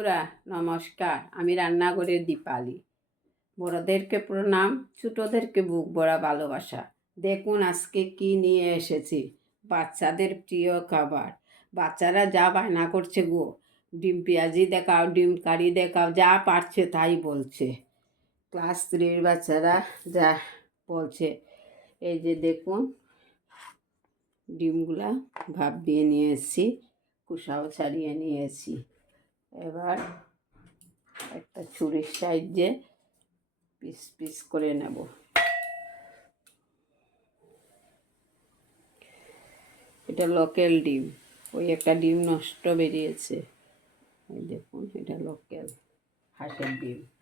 বন্ধুরা, নমস্কার। আমি রান্নাঘরের দীপালি। বড়োদেরকে প্রণাম, ছোটোদেরকে বুক ভরা ভালোবাসা। দেখুন আজকে কি নিয়ে এসেছি। বাচ্চাদের প্রিয় খাবার। বাচ্চারা যা বায়না করছে গো। ডিম পেঁয়াজি দেখাও, ডিম কারি দেখাও, যা পারছে তাই বলছে। ক্লাস থ্রির বাচ্চারা যা বলছে। এই যে দেখুন, ডিমগুলা ভাপ দিয়ে নিয়ে এসেছি কুসাও ছাড়িয়ে নিয়েছি এবার একটা ছুরির সাহায্যে পিস পিস করে নেব। এটা লোকাল ডিম। ওই একটা ডিম নষ্ট বেরিয়েছে। দেখুন, এটা লোকাল হাঁসের ডিম।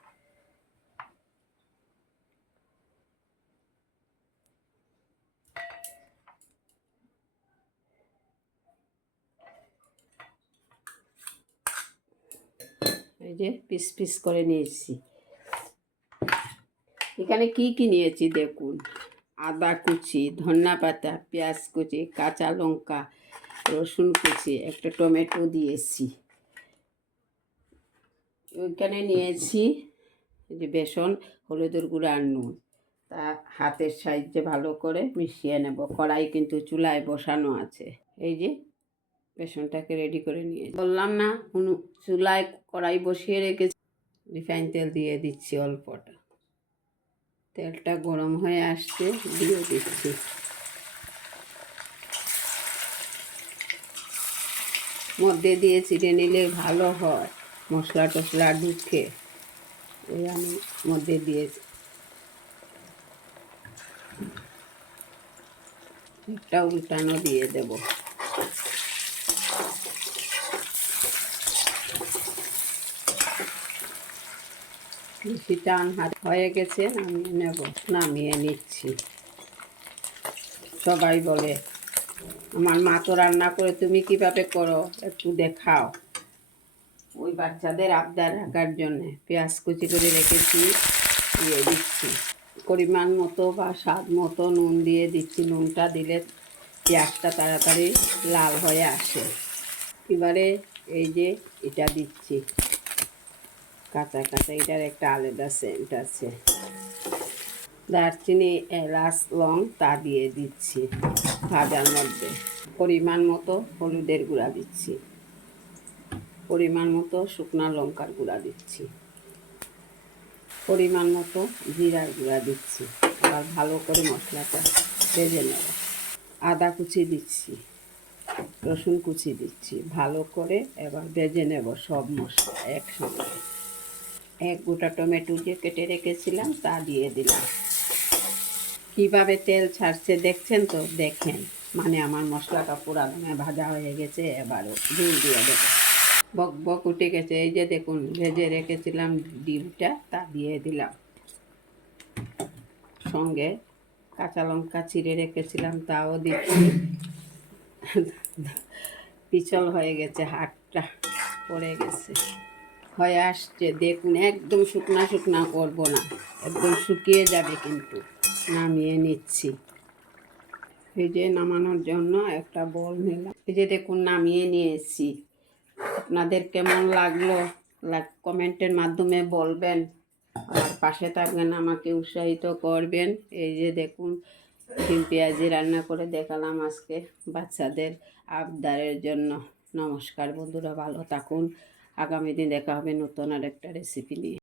এই যে পিস পিস করে নিয়েছি। এখানে কি কি নিয়েছি দেখুন? আদা কুচি, ধনিয়া পাতা, পেঁয়াজ কুচি, কাঁচা লঙ্কা, রসুন কুচি, একটা টমেটো দিয়েছি। ওইখানে নিয়েছি যে বেসন, হলুদের গুঁড়ো আর নুন। তা হাতের সাহায্যে ভালো করে মিশিয়ে নেব। কড়াই কিন্তু চুলায় বসানো আছে। এই যে বেসনটাকে রেডি করে নিয়ে বললাম, না কোনো চুলায় কড়াই বসিয়ে রেখেছি। রিফাইন তেল দিয়ে দিচ্ছি অল্পটা। তেলটা গরম হয়ে আসছে, দিয়ে দিচ্ছি। মধ্যে দিয়ে চিড়ে নিলে ভালো হয়, মশলা টশলা ঢুকে। ওই আমি মধ্যে দিয়েছি। একটা উল্টানো দিয়ে দেবো। বেশি টান হয়ে গেছে, নামিয়ে নেব। নামিয়ে নিচ্ছি। সবাই বলে, আমার মা তো রান্না করে, তুমি কীভাবে করো? একটু দেখাও। ওই বাচ্চাদের আবদার রাখার জন্যে পেঁয়াজ কুচি করে রেখেছি, দিয়ে দিচ্ছি। পরিমাণ মতো বা স্বাদ মতো নুন দিয়ে দিচ্ছি। নুনটা দিলে পেঁয়াজটা তাড়াতাড়ি লাল হয়ে আসে। এবারে এই যে এটা দিচ্ছি। কাঁচা কাঁচা এটার একটা আলাদা সেন্ট আছে। দারচিনি এলাচ, লং, তা দিয়ে দিচ্ছি ভাজার মধ্যে। পরিমাণ মতো হলুদের গুঁড়া দিচ্ছি। পরিমাণ মতো শুকনো লঙ্কার গুঁড়া দিচ্ছি। পরিমাণ মতো জিরার গুঁড়া দিচ্ছি। আবার ভালো করে মশলাটা ভেজে নেব। আদা কুচি দিচ্ছি, রসুন কুচি দিচ্ছি। ভালো করে এবার ভেজে নেব সব মশলা একসঙ্গে। এক গোটা টমেটো যে কেটে রেখেছিলাম, তা দিয়ে দিলাম। কীভাবে তেল ছাড়ছে দেখছেন তো? দেখেন মানে আমার মশলাটা পুরা দমে ভাজা হয়ে গেছে, এবারও ঝুল দিয়ে দেবো। বক বক উঠে গেছে, এই যে দেখুন, ভেজে রেখেছিলাম ডিমটা, তা দিয়ে দিলাম। সঙ্গে কাঁচা লঙ্কা চিড়ে রেখেছিলাম, তাও দিচ্ছি। পিছল হয়ে গেছে হাটটা পড়ে গেছে। হয়ে আসছে, দেখুন, একদম শুকনা শুকনা করব না। একদম শুকিয়ে যাবে কিন্তু। নামিয়ে নিচ্ছি। এই যে নামানোর জন্য একটা বল নিলাম। এই যে দেখুন, নামিয়ে নিয়েছি। আপনাদের কেমন লাগল? কমেন্টের মাধ্যমে বলবেন। আর পাশে থাকবেন, আমাকে উৎসাহিত করবেন। এই যে দেখুন, ডিম পেঁয়াজি রান্না করে দেখালাম আজকে বাচ্চাদের আবদারের জন্য। নমস্কার বন্ধুরা, ভালো থাকুন। আগামী দিন দেখা হবে নতুন আর একটা রেসিপি নিয়ে।